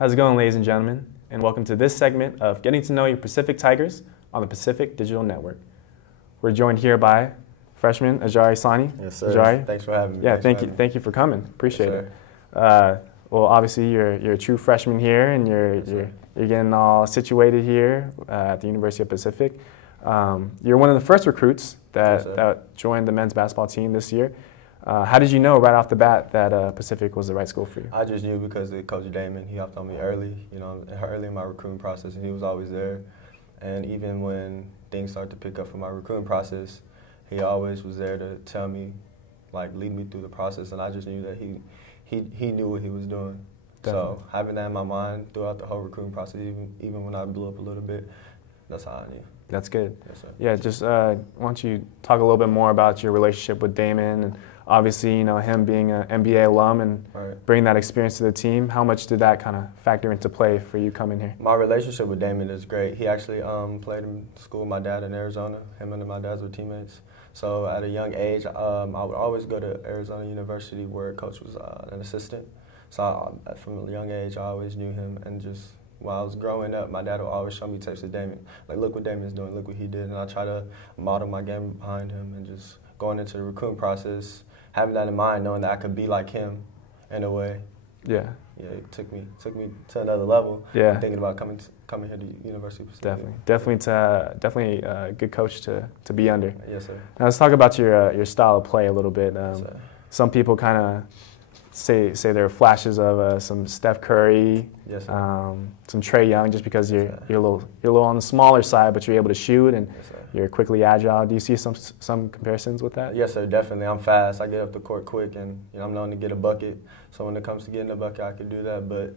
How's it going, ladies and gentlemen? And welcome to this segment of Getting to Know Your Pacific Tigers on the Pacific Digital Network. We're joined here by freshman Ajare Sanni. Yes, sir. Ajare. Thanks for having me. Yeah, thank you for coming. Appreciate Yes, it. Well, obviously you're a true freshman here, and you're getting all situated here at the University of Pacific. You're one of the first recruits that joined the men's basketball team this year. How did you know right off the bat that Pacific was the right school for you? I just knew because of Coach Damon. He hopped on me early, early in my recruiting process, and he was always there. And even when things started to pick up for my recruiting process, he always was there to tell me, lead me through the process. And I just knew that he knew what he was doing. Definitely. So having that in my mind throughout the whole recruiting process, even when I blew up a little bit, that's how I knew. That's good. Yes, sir. Yeah, just why don't you talk a little bit more about your relationship with Damon, and obviously, him being an MBA alum and bringing that experience to the team. How much did that kind of factor into play for you coming here? My relationship with Damon is great. He actually played in school with my dad in Arizona. Him and my dad were teammates. So at a young age, I would always go to Arizona University where Coach was an assistant. So from a young age, I always knew him, and just while I was growing up, my dad would always show me tapes of Damon. Look what Damon's doing, look what he did. And I try to model my game behind him, and just going into the recruiting process, having that in mind, knowing that I could be like him in a way. Yeah. Yeah, it took me to another level. Yeah. Thinking about coming here to University of Pacific. Definitely a good coach to be under. Yes, sir. Now let's talk about your style of play a little bit. Yes, sir. Some people kind of say there are flashes of some Steph Curry, yes, some Trae Young, just because you're a little on the smaller side, but you're able to shoot and you're quickly agile. Do you see some comparisons with that? Yes, sir, definitely. I'm fast. I get up the court quick, and I'm known to get a bucket. So when it comes to getting a bucket, I can do that. But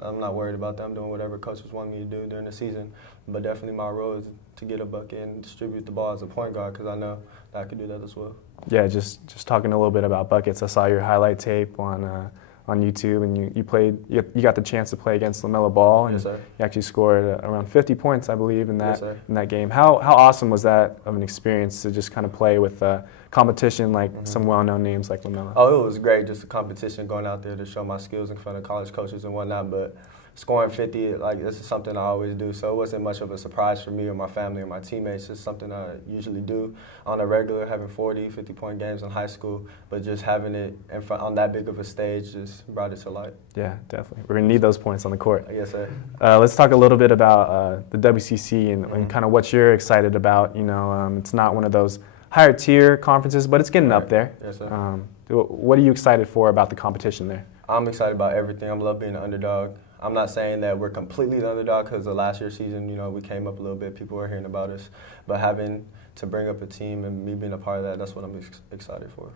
I'm not worried about that. I'm doing whatever coaches want me to do during the season. But definitely my role is to get a bucket and distribute the ball as a point guard, because I know that I can do that as well. Yeah, just talking a little bit about buckets. I saw your highlight tape on YouTube, and you got the chance to play against LaMelo Ball, and yes, sir. you actually scored around 50 points, I believe, in that yes, in that game. How awesome was that of an experience to just kind of play with competition like some well-known names like LaMelo? Oh, it was great, just a competition, going out there to show my skills in front of college coaches and whatnot. But scoring 50, this is something I always do, so it wasn't much of a surprise for me or my family or my teammates. It's something I usually do on a regular, having 40, 50-point games in high school, but just having it in front on that big of a stage just brought it to light. Yeah, definitely. We're going to need those points on the court. Yes, sir. Let's talk a little bit about the WCC and kind of what you're excited about. It's not one of those higher tier conferences, but it's getting up there. Yes, sir. What are you excited for about the competition there? I'm excited about everything. I love being an underdog. I'm not saying that we're completely the underdog, because the last year's season, we came up a little bit. People were hearing about us. But having to bring up a team and me being a part of that, that's what I'm excited for.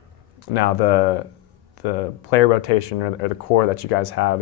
Now, the player rotation or the core that you guys have,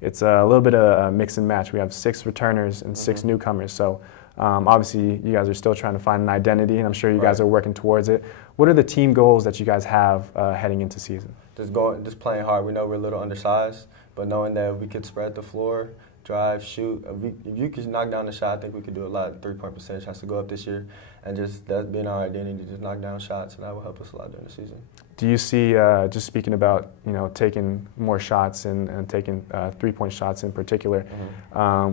it's a little bit of a mix and match. We have 6 returners and 6 newcomers. So obviously you guys are still trying to find an identity, and I'm sure you guys are working towards it. What are the team goals that you guys have heading into season? Just playing hard. We know we're a little undersized, but knowing that we could spread the floor, drive, shoot. If you could knock down the shot, I think we could do a lot. 3-point percentage has to go up this year, and just that being our identity, just knock down shots, and that will help us a lot during the season. Do you see, just speaking about taking more shots and taking 3-point shots in particular,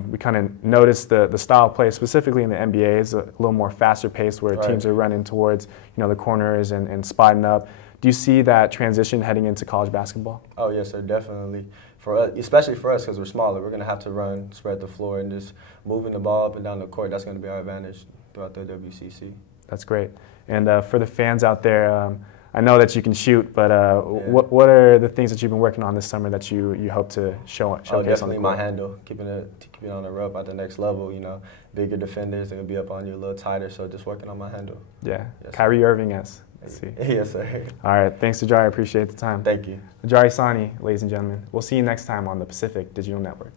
we kind of noticed the style of play specifically in the NBA is a little more faster paced, where teams are running towards the corners and spotting up. Do you see that transition heading into college basketball? Oh yes, sir, definitely. For us, especially for us, because we're smaller, we're going to have to run, spread the floor, and just moving the ball up and down the court. That's going to be our advantage throughout the WCC. That's great. And for the fans out there, I know that you can shoot, but what are the things that you've been working on this summer that you hope to showcase on the court? Definitely my handle, keeping it on the rope at the next level. Bigger defenders, they're going to be up on you a little tighter, so just working on my handle. Yeah, yes, Kyrie Irving-esque. Let's see. Yes, sir. All right, thanks, Ajare. I appreciate the time. Thank you. Ajare Sanni, ladies and gentlemen. We'll see you next time on the Pacific Digital Network.